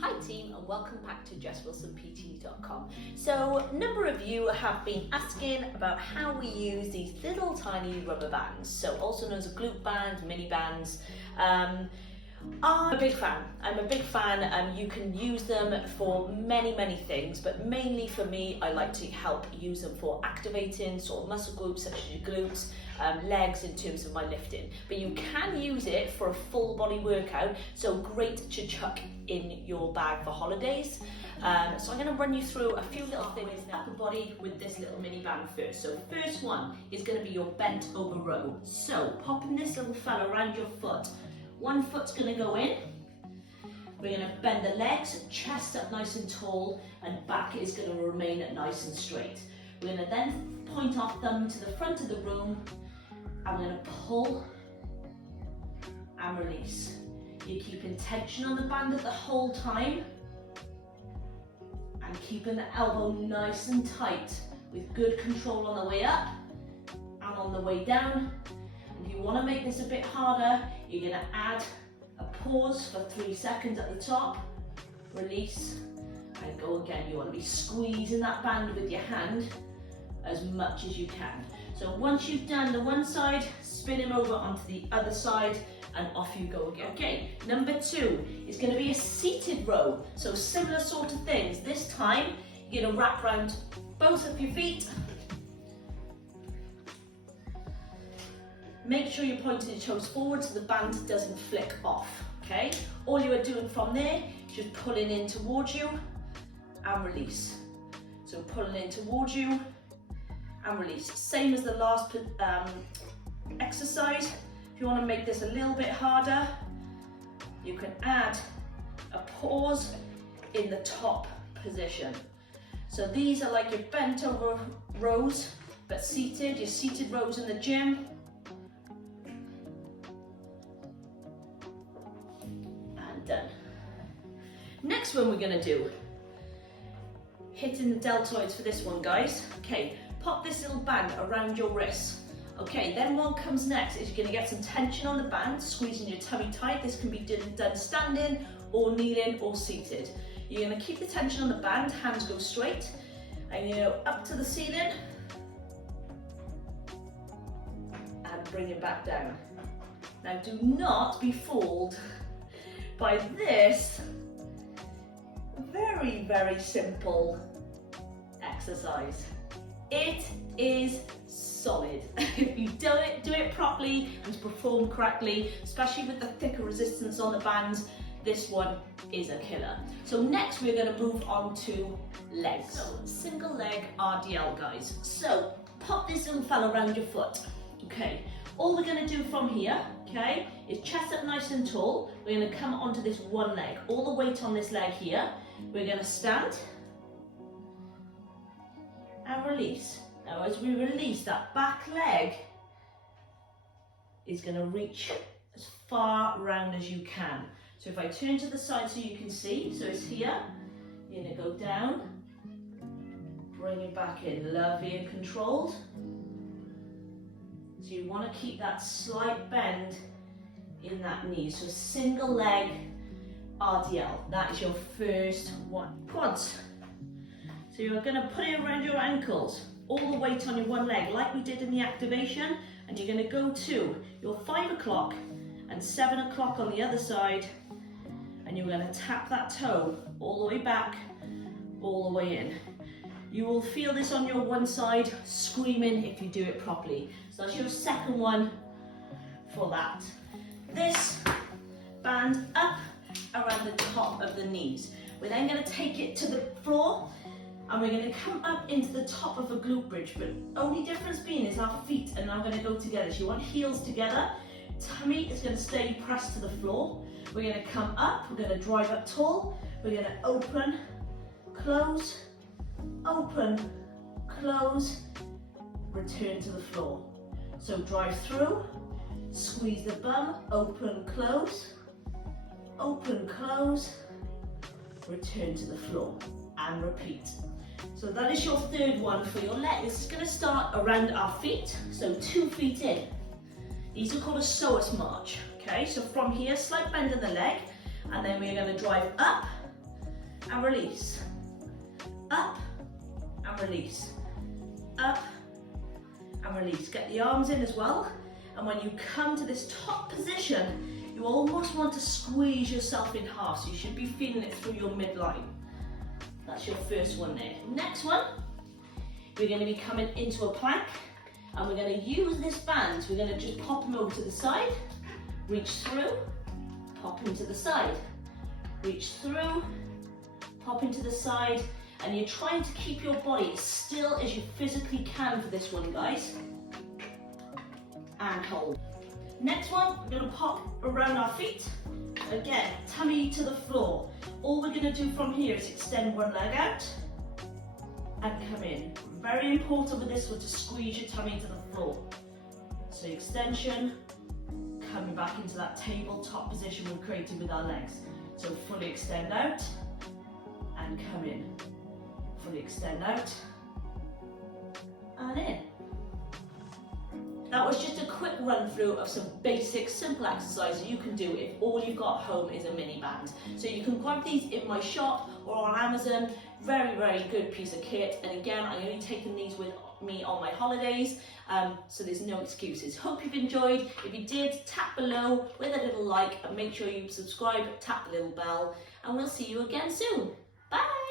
Hi team, and welcome back to JessWilsonPT.com. So a number of you have been asking about how we use these little tiny rubber bands, so also known as glute bands, mini bands. I'm a big fan. You can use them for many things, but mainly for me, I like to help use them for activating sort of muscle groups such as your glutes, legs in terms of my lifting. But you can use it for a full body workout, so great to chuck in your bag for holidays. So I'm going to run you through a few little things upper body with this little mini band first. So first one is going to be your bent over row. So popping this little fella around your foot. One foot's going to go in. We're going to bend the legs, chest up nice and tall, and back is going to remain nice and straight. We're going to then point our thumb to the front of the room, and we're going to pull and release. You're keeping tension on the band the whole time, and keeping the elbow nice and tight with good control on the way up and on the way down. If you want to make this a bit harder, you're going to add a pause for 3 seconds at the top, release, and go again. You want to be squeezing that band with your hand as much as you can. So once you've done the one side, spin him over onto the other side, and off you go again. Okay, number 2 is going to be a seated row. So similar sort of things. This time, you're going to wrap around both of your feet. Make sure you're pointing your toes forward so the band doesn't flick off, okay? All you are doing from there is just pulling in towards you and release. So pulling in towards you and release. Same as the last exercise. If you want to make this a little bit harder, you can add a pause in the top position. So these are like your bent over rows, but seated, your seated rows in the gym. Done. Next one we're going to do, hitting the deltoids for this one, guys. Okay, pop this little band around your wrists. Okay, then what comes next is you're going to get some tension on the band, squeezing your tummy tight. This can be done standing or kneeling or seated. You're going to keep the tension on the band, hands go straight, and you go up to the ceiling and bring it back down. Now do not be fooled by this very simple exercise. It is solid. If you do it properly and perform correctly, especially with the thicker resistance on the bands, this one is a killer. So next we're going to move on to legs. So single leg RDL, guys. So pop this little fella around your foot. Okay, all we're going to do from here, okay, is chest up nice and tall. We're going to come onto this one leg, all the weight on this leg here. We're going to stand and release. Now as we release, that back leg is going to reach as far round as you can. So if I turn to the side so you can see, so it's here, you're going to go down, bring it back in, lovely and controlled. So you want to keep that slight bend in that knee. So single leg RDL, that is your first one. Quads. So you're going to put it around your ankles, all the weight on your one leg, like we did in the activation, and you're going to go to your 5 o'clock and 7 o'clock on the other side, and you're going to tap that toe all the way back, all the way in. You will feel this on your one side, screaming if you do it properly. So that's your second one for that. This band up around the top of the knees. We're then going to take it to the floor, and we're going to come up into the top of a glute bridge, but only difference being is our feet are now going to go together. So you want heels together, tummy is going to stay pressed to the floor. We're going to come up, we're going to drive up tall, we're going to open, close, open, close, return to the floor. So drive through, squeeze the bum, open, close, return to the floor, and repeat. So that is your third one for your leg. This is going to start around our feet, so 2 feet in. These are called a Psoas march. Okay, so from here, slight bend in the leg, and then we're going to drive up, and release. Up and release. Up and release. Get the arms in as well. And when you come to this top position, you almost want to squeeze yourself in half. So you should be feeling it through your midline. That's your first one there. Next one, we're going to be coming into a plank. And we're going to use this band. We're going to just pop them over to the side. Reach through. Pop into the side. Reach through. Pop into the side. And you're trying to keep your body as still as you physically can for this one, guys. And hold. Next one, we're going to pop around our feet. Again, tummy to the floor. All we're going to do from here is extend one leg out and come in. Very important with this one to squeeze your tummy to the floor. So extension, coming back into that tabletop position we created with our legs. So fully extend out and come in. Fully extend out and in. That was just a quick run through of some basic simple exercises you can do if all you've got at home is a mini band. So you can grab these in my shop or on Amazon. Very, very good piece of kit. And again, I'm only taking these with me on my holidays, so there's no excuses. Hope you've enjoyed. If you did, tap below with a little like and make sure you subscribe, tap the little bell, and we'll see you again soon. Bye!